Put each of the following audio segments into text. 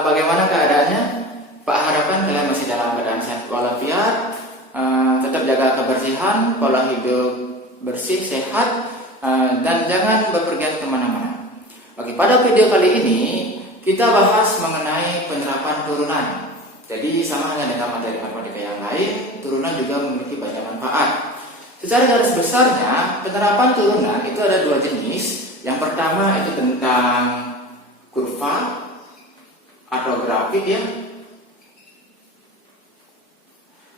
bagaimana keadaannya? Pak harapkan kalian masih dalam keadaan sehat walafiat, tetap jaga kebersihan, pola hidup bersih, sehat, dan jangan bepergian kemana-mana. Oke, pada video kali ini kita bahas mengenai penerapan turunan. Jadi sama halnya dengan materi matematika yang lain, turunan juga memiliki banyak manfaat. Secara garis besarnya, penerapan turunan itu ada dua jenis. Yang pertama itu tentang kurva atau grafik ya.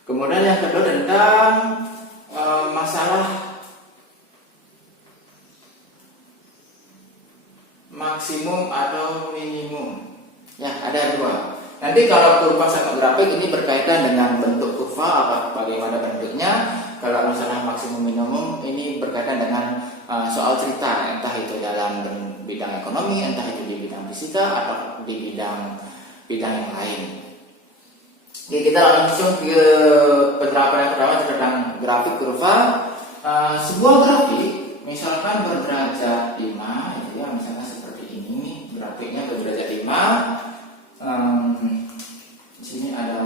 Kemudian yang kedua tentang masalah maksimum atau minimum. Ya, ada dua. Nanti kalau kurva sama grafik ini berkaitan dengan bentuk kurva, bagaimana bentuknya. Kalau masalah maksimum minimum ini berkaitan dengan soal cerita, entah itu dalam bidang ekonomi, entah itu di bidang fisika atau di bidang yang lain. Oke, kita langsung ke penerapan yang pertama tentang grafik kurva. Sebuah grafik misalkan berderajat 5 gitu ya, misalkan seperti ini grafiknya berderajat 5. Di sini ada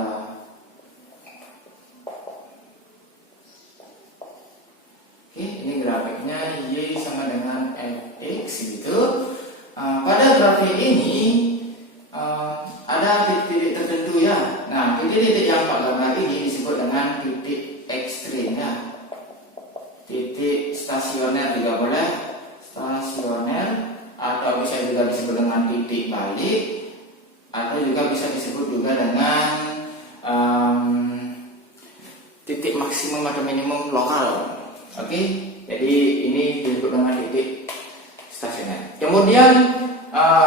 ini grafiknya Y sama dengan Fx gitu. Pada grafik ini ada titik-titik tertentu ya. Nah, titik-titik yang Pak gambar ini disebut dengan titik ekstrim ya. Titik stasioner juga boleh, stasioner, atau bisa juga disebut dengan titik balik, atau juga bisa disebut juga dengan titik maksimum atau minimum lokal. Oke, jadi ini disebut dengan titik stasioner. Kemudian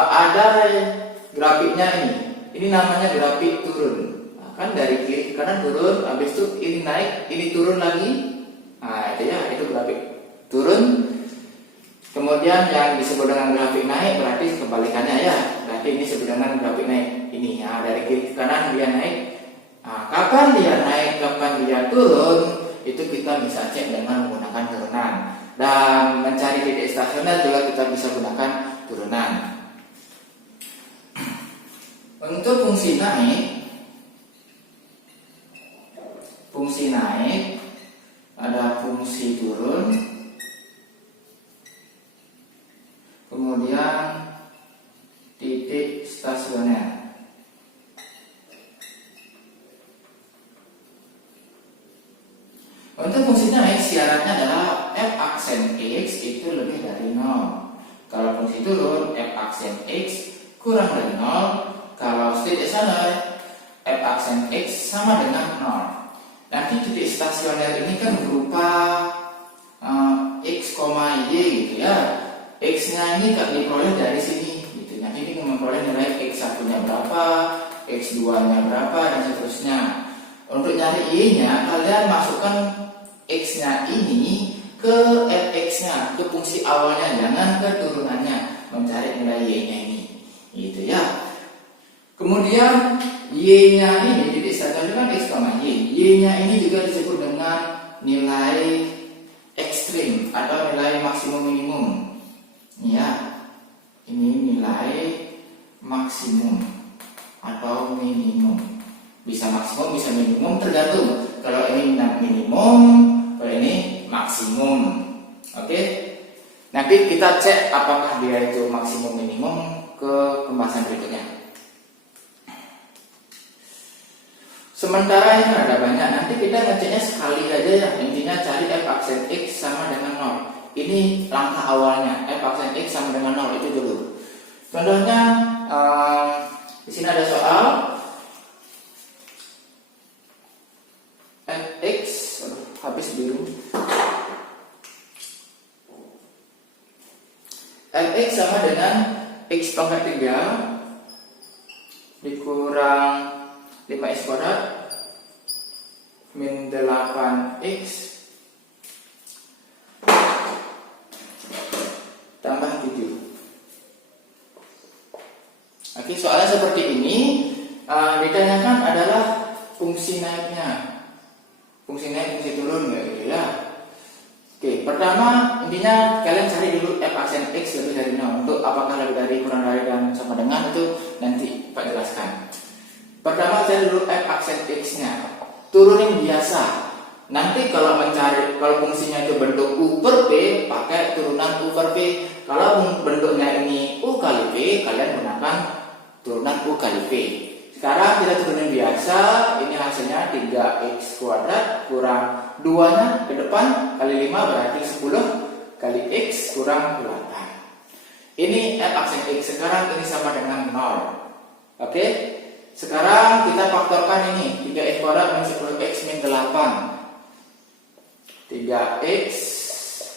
ada grafiknya ini namanya grafik turun. Nah, kan dari kiri ke kanan turun, habis itu ini naik, ini turun lagi. Nah, itu ya, itu grafik turun. Kemudian yang disebut dengan grafik naik berarti kebalikannya ya. Berarti ini disebut dengan grafik naik. Ini ya, dari kiri ke kanan dia naik. Nah, kapan dia naik, kapan dia turun, itu kita bisa cek dengan menggunakan turunan. Dan mencari titik stasioner juga kita bisa gunakan turunan. Untuk fungsi naik ada fungsi turun, kemudian titik stasioner. Untuk fungsi naik syaratnya adalah f aksen x itu lebih dari 0. Kalau fungsi turun f aksen x kurang dari 0. Kalau titik stasioner f aksen x sama dengan 0. Nanti titik stasioner ini kan berupa x, y gitu ya. X-nya ini diperoleh dari sini gitu. Nanti ini memperoleh nilai x1-nya berapa, x2-nya berapa dan seterusnya. Untuk nyari y-nya kalian masukkan x-nya ini ke fx-nya, ke fungsi awalnya, jangan ke turunannya, mencari nilai y-nya ini. Gitu ya. Kemudian y-nya ini titik stasioner kan x, y. Y-nya ini juga disebut dengan nilai ekstrim atau nilai maksimum minimum. Ya, ini nilai maksimum atau minimum. Bisa maksimum, bisa minimum, tergantung. Kalau ini minimum, kalau ini maksimum. Oke. Nanti kita cek apakah dia itu maksimum minimum ke pembahasan berikutnya. Sementara ini ada banyak, nanti kita ngeceknya sekali aja ya. Intinya cari f aksen x sama dengan 0. Ini langkah awalnya, f aksen x sama dengan 0 itu dulu. Contohnya di sini ada soal fx habis biru. Fx sama dengan x pangkat 3 dikurang 5x kuadrat min 8x tambah 7. Oke, soalnya seperti ini. Ditanyakan adalah fungsi naiknya, fungsi naik, fungsi turun gitu ya. Oke, pertama intinya kalian cari dulu f aksen x lebih dari 0. Untuk apakah lebih dari, kurang dari, dan sama dengan itu nanti Pak jelaskan. Pertama cari dulu f aksen x-nya, turunin biasa. Nanti kalau fungsinya itu bentuk u per p, pakai turunan u per p. Kalau bentuknya ini u kali p, kalian gunakan turunan u kali p. Sekarang kita turunin biasa, ini hasilnya 3x kuadrat kurang 2-nya ke depan kali 5 berarti 10 kali x kurang 8. Ini f aksen x, sekarang ini sama dengan 0. Oke? Sekarang kita faktorkan ini 3x kuadrat minus 10x min 8. 3x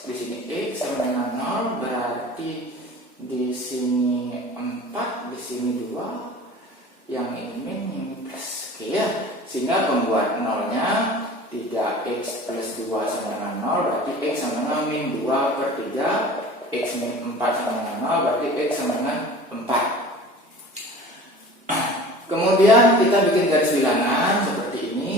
di sini x sama dengan 0 berarti di sini 4, di sini 2, yang ini min, ini plus. Oke ya. Sehingga pembuat nolnya 3x plus 2 sama dengan 0 berarti x sama dengan min 2 per 3, x min 4 sama dengan 0 berarti x sama dengan 4. Kemudian kita bikin garis bilangan seperti ini.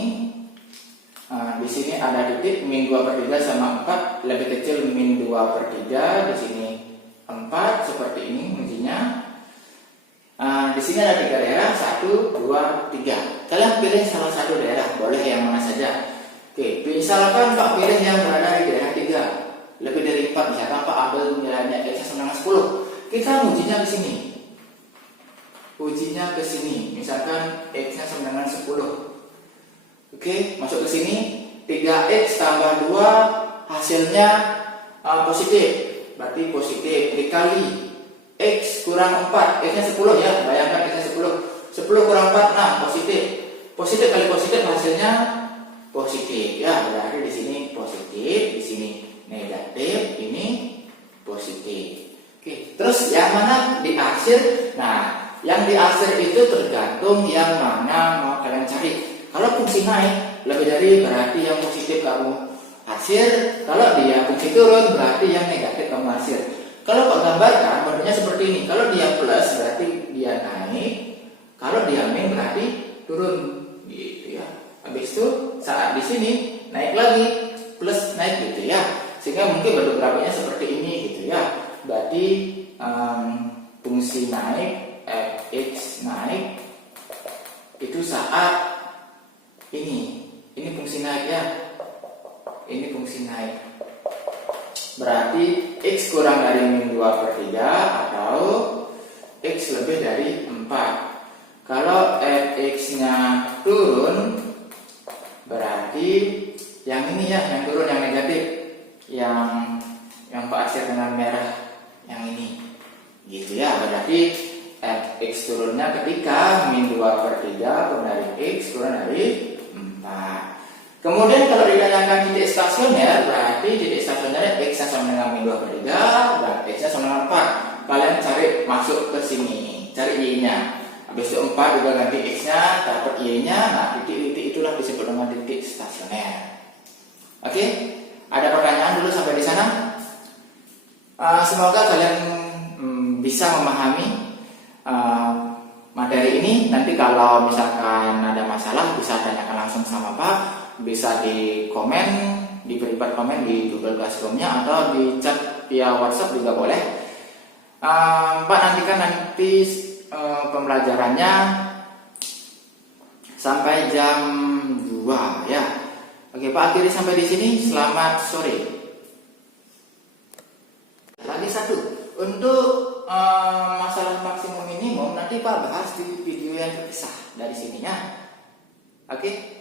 Di sini ada titik min 2 per 3 sama 4 lebih kecil min 2 per 3. Di sini 4 seperti ini ujinya. Di sini ada 3 daerah, 1, 2, 3. Kalian pilih salah satu daerah, boleh yang mana saja. Oke, misalkan Pak pilih yang berada di daerah 3, lebih dari 4, misalkan Pak ambil nilainya x sama dengan 10. Kita ujinya di sini. Ujinya ke sini, misalkan x-nya sama dengan 10. Oke, masuk ke sini 3x tambah 2 hasilnya positif, berarti positif dikali x kurang 4, x-nya 10 ya, bayangkan x-nya 10 kurang 4, nah positif. Positif kali positif hasilnya positif ya, berarti di sini positif, di sini negatif, ini positif. Oke, terus yang mana diakhir? Nah, yang diakhir itu tergantung yang mana mau kalian cari. Kalau fungsi naik lebih dari berarti yang positif kamu hasil. Kalau dia fungsi turun berarti yang negatif kamu hasil. Kalau Pak gambarkan bentuknya seperti ini. Kalau dia plus berarti dia naik. Kalau dia min berarti turun. Gitu ya. Habis itu saat di sini naik lagi plus naik gitu ya. Sehingga mungkin bentuk grafiknya seperti ini gitu ya. Berarti fungsi naik fx naik itu saat ini fungsi naik ya, ini fungsi naik berarti x kurang dari min 2 per 3 atau x lebih dari 4. Kalau fx nya turun berarti yang ini ya, yang turun, yang negatif, yang Pak aksir dengan merah yang ini gitu ya, berarti fx turunnya ketika min 2 per 3 kurang dari x kurang dari 4. Kemudian kalau ditanyakan titik stasioner, berarti titik stasioner x-nya sama dengan min 2 per 3 dan x-nya sama dengan 4. Kalian cari masuk ke sini, cari y-nya. Habis itu 4 juga ganti x-nya, dapat y-nya. Nah, titik-titik itulah disebut dengan titik stasioner. Oke? Ada pertanyaan dulu sampai di sana? Semoga kalian bisa memahami materi ini. Nanti kalau misalkan ada masalah bisa tanyakan langsung sama Pak, bisa di komen, di private komen di Google Classroom-nya atau di chat via WhatsApp juga boleh. Pak nantikan pembelajarannya sampai jam 2 ya. Oke Pak, akhiri sampai di sini. Selamat sore. Lagi satu untuk masalah maksimum minimum nanti Pak bahas di video yang terpisah dari sininya. Oke.